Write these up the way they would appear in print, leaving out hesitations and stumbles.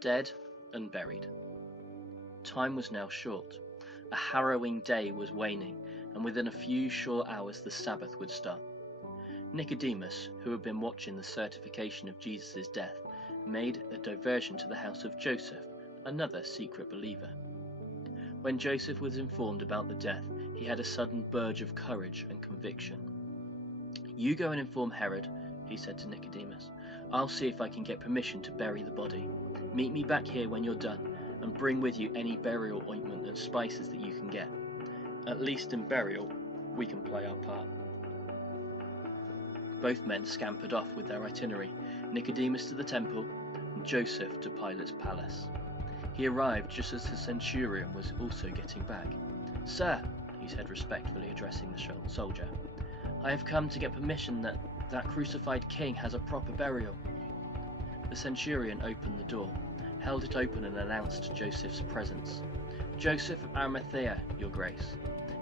Dead and buried. Time was now short. A harrowing day was waning, and within a few short hours the Sabbath would start. Nicodemus, who had been watching the certification of Jesus' death, made a diversion to the house of Joseph, another secret believer. When Joseph was informed about the death, he had a sudden surge of courage and conviction. "You go and inform Herod," he said to Nicodemus. "I'll see if I can get permission to bury the body. Meet me back here when you're done, and bring with you any burial ointment and spices that you can get. At least in burial, we can play our part." Both men scampered off with their itinerary, Nicodemus to the temple, and Joseph to Pilate's palace. He arrived just as the centurion was also getting back. "Sir," he said, respectfully addressing the soldier, "I have come to get permission that crucified king has a proper burial." The centurion opened the door, held it open and announced Joseph's presence. "Joseph of Arimathea, your grace.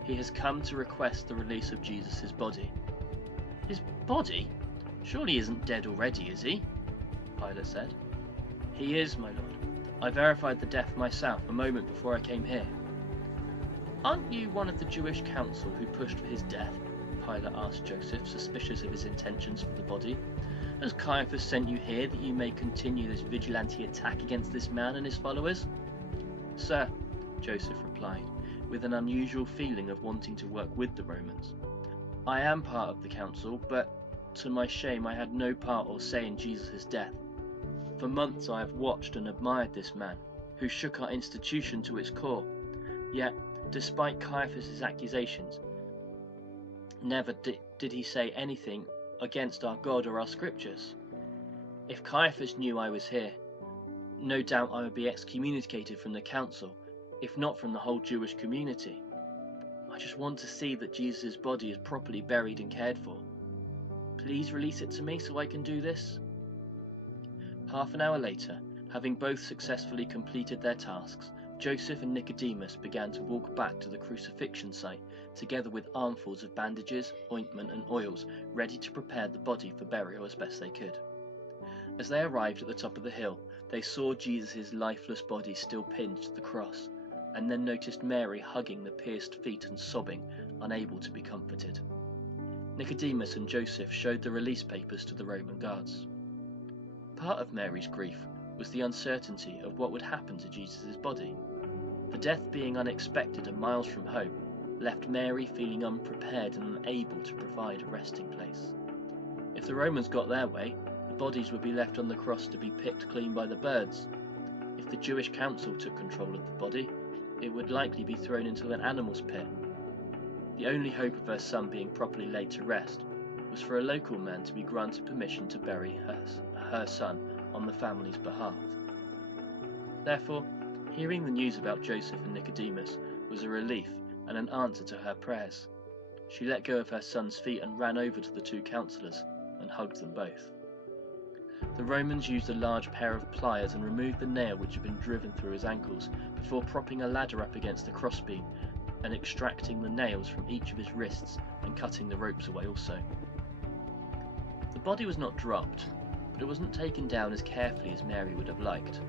He has come to request the release of Jesus' body." "His body? Surely he isn't dead already, is he?" Pilate said. "He is, my lord. I verified the death myself a moment before I came here." "Aren't you one of the Jewish council who pushed for his death?" Pilate asked Joseph, suspicious of his intentions for the body. "Has Caiaphas sent you here that you may continue this vigilante attack against this man and his followers?" "Sir," Joseph replied, with an unusual feeling of wanting to work with the Romans, "I am part of the council, but to my shame I had no part or say in Jesus' death. For months I have watched and admired this man, who shook our institution to its core. Yet, despite Caiaphas' accusations, never did he say anything against our God or our scriptures. If Caiaphas knew I was here, no doubt I would be excommunicated from the council, if not from the whole Jewish community. I just want to see that Jesus' body is properly buried and cared for. Please release it to me so I can do this." Half an hour later, having both successfully completed their tasks, Joseph and Nicodemus began to walk back to the crucifixion site, together with armfuls of bandages, ointment and oils, ready to prepare the body for burial as best they could. As they arrived at the top of the hill, they saw Jesus' lifeless body still pinned to the cross, and then noticed Mary hugging the pierced feet and sobbing, unable to be comforted. Nicodemus and Joseph showed the release papers to the Roman guards. Part of Mary's grief was the uncertainty of what would happen to Jesus' body. The death being unexpected and miles from home left Mary feeling unprepared and unable to provide a resting place. If the Romans got their way, the bodies would be left on the cross to be picked clean by the birds. If the Jewish council took control of the body, it would likely be thrown into an animal's pit. The only hope of her son being properly laid to rest was for a local man to be granted permission to bury her son on the family's behalf. Therefore, hearing the news about Joseph and Nicodemus was a relief and an answer to her prayers. She let go of her son's feet and ran over to the two counselors and hugged them both. The Romans used a large pair of pliers and removed the nail which had been driven through his ankles, before propping a ladder up against the crossbeam and extracting the nails from each of his wrists and cutting the ropes away also. The body was not dropped, but it wasn't taken down as carefully as Mary would have liked.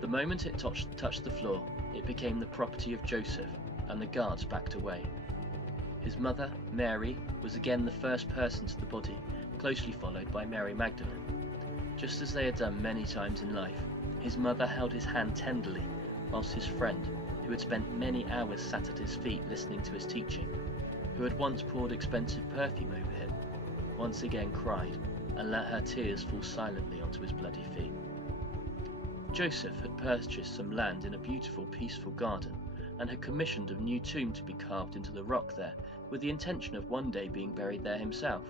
The moment it touched the floor, it became the property of Joseph, and the guards backed away. His mother, Mary, was again the first person to the body, closely followed by Mary Magdalene. Just as they had done many times in life, his mother held his hand tenderly, whilst his friend, who had spent many hours sat at his feet listening to his teaching, who had once poured expensive perfume over him, once again cried and let her tears fall silently onto his bloody feet. Joseph had purchased some land in a beautiful, peaceful garden, and had commissioned a new tomb to be carved into the rock there, with the intention of one day being buried there himself.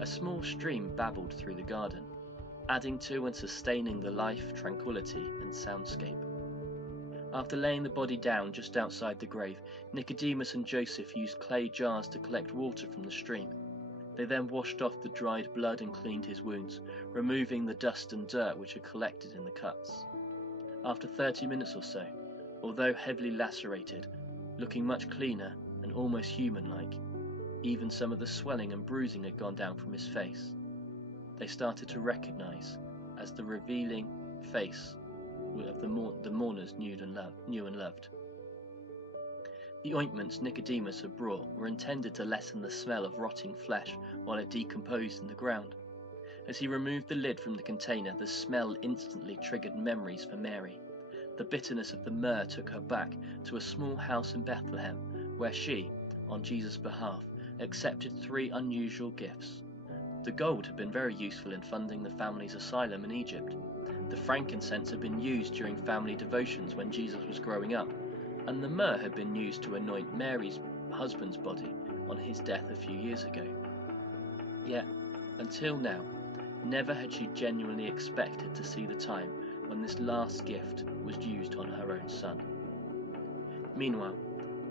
A small stream babbled through the garden, adding to and sustaining the life, tranquility, and soundscape. After laying the body down just outside the grave, Nicodemus and Joseph used clay jars to collect water from the stream. They then washed off the dried blood and cleaned his wounds, removing the dust and dirt which had collected in the cuts. After 30 minutes or so, although heavily lacerated, looking much cleaner and almost human-like, even some of the swelling and bruising had gone down from his face, they started to recognize, as the revealing, face of the mourners knew and loved. The ointments Nicodemus had brought were intended to lessen the smell of rotting flesh while it decomposed in the ground. As he removed the lid from the container, the smell instantly triggered memories for Mary. The bitterness of the myrrh took her back to a small house in Bethlehem, where she, on Jesus' behalf, accepted 3 unusual gifts. The gold had been very useful in funding the family's asylum in Egypt. The frankincense had been used during family devotions when Jesus was growing up, and the myrrh had been used to anoint Mary's husband's body on his death a few years ago. Yet, until now, never had she genuinely expected to see the time when this last gift was used on her own son. Meanwhile,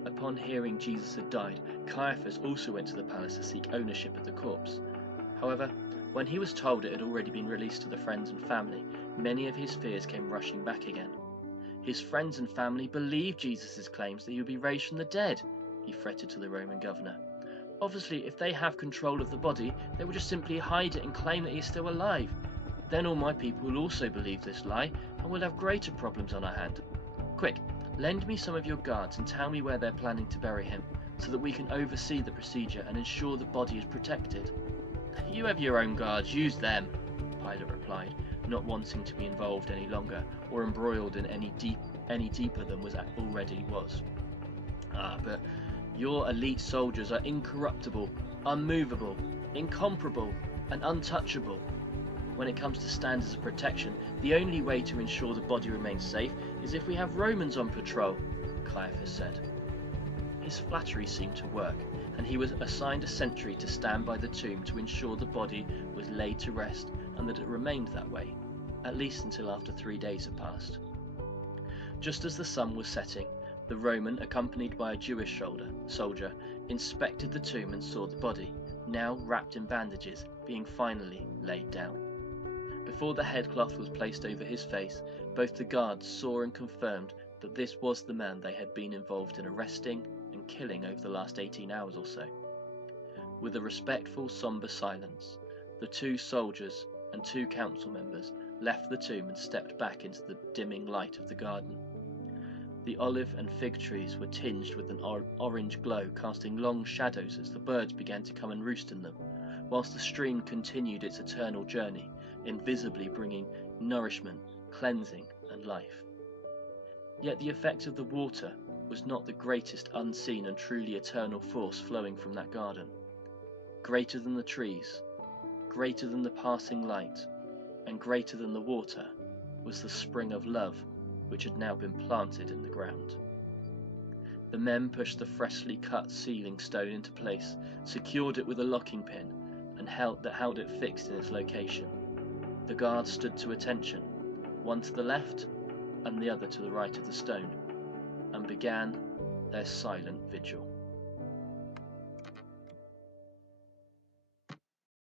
upon hearing Jesus had died, Caiaphas also went to the palace to seek ownership of the corpse. However, when he was told it had already been released to the friends and family, many of his fears came rushing back again. His friends and family believed Jesus' claims that he would be raised from the dead, he fretted to the Roman governor. Obviously, if they have control of the body, they will just simply hide it and claim that he is still alive. Then all my people will also believe this lie, and we'll have greater problems on our hand. Quick, lend me some of your guards and tell me where they're planning to bury him, so that we can oversee the procedure and ensure the body is protected. You have your own guards, use them, Pilate replied, not wanting to be involved any longer or embroiled in any deeper than was already was. But your elite soldiers are incorruptible, unmovable, incomparable, and untouchable. When it comes to standards of protection, the only way to ensure the body remains safe is if we have Romans on patrol, Caiaphas said. His flattery seemed to work, and he was assigned a sentry to stand by the tomb to ensure the body was laid to rest and that it remained that way, at least until after 3 days had passed. Just as the sun was setting, the Roman, accompanied by a Jewish soldier, inspected the tomb and saw the body, now wrapped in bandages, being finally laid down. Before the headcloth was placed over his face, both the guards saw and confirmed that this was the man they had been involved in arresting and killing over the last 18 hours or so. With a respectful, somber silence, the 2 soldiers and 2 council members left the tomb and stepped back into the dimming light of the garden. The olive and fig trees were tinged with an orange glow, casting long shadows as the birds began to come and roost in them, whilst the stream continued its eternal journey, invisibly bringing nourishment, cleansing, and life. Yet the effect of the water was not the greatest unseen and truly eternal force flowing from that garden. Greater than the trees, greater than the passing light, and greater than the water was the spring of love which had now been planted in the ground. The men pushed the freshly cut ceiling stone into place, secured it with a locking pin, and held it fixed in its location. The guards stood to attention, one to the left and the other to the right of the stone, and began their silent vigil.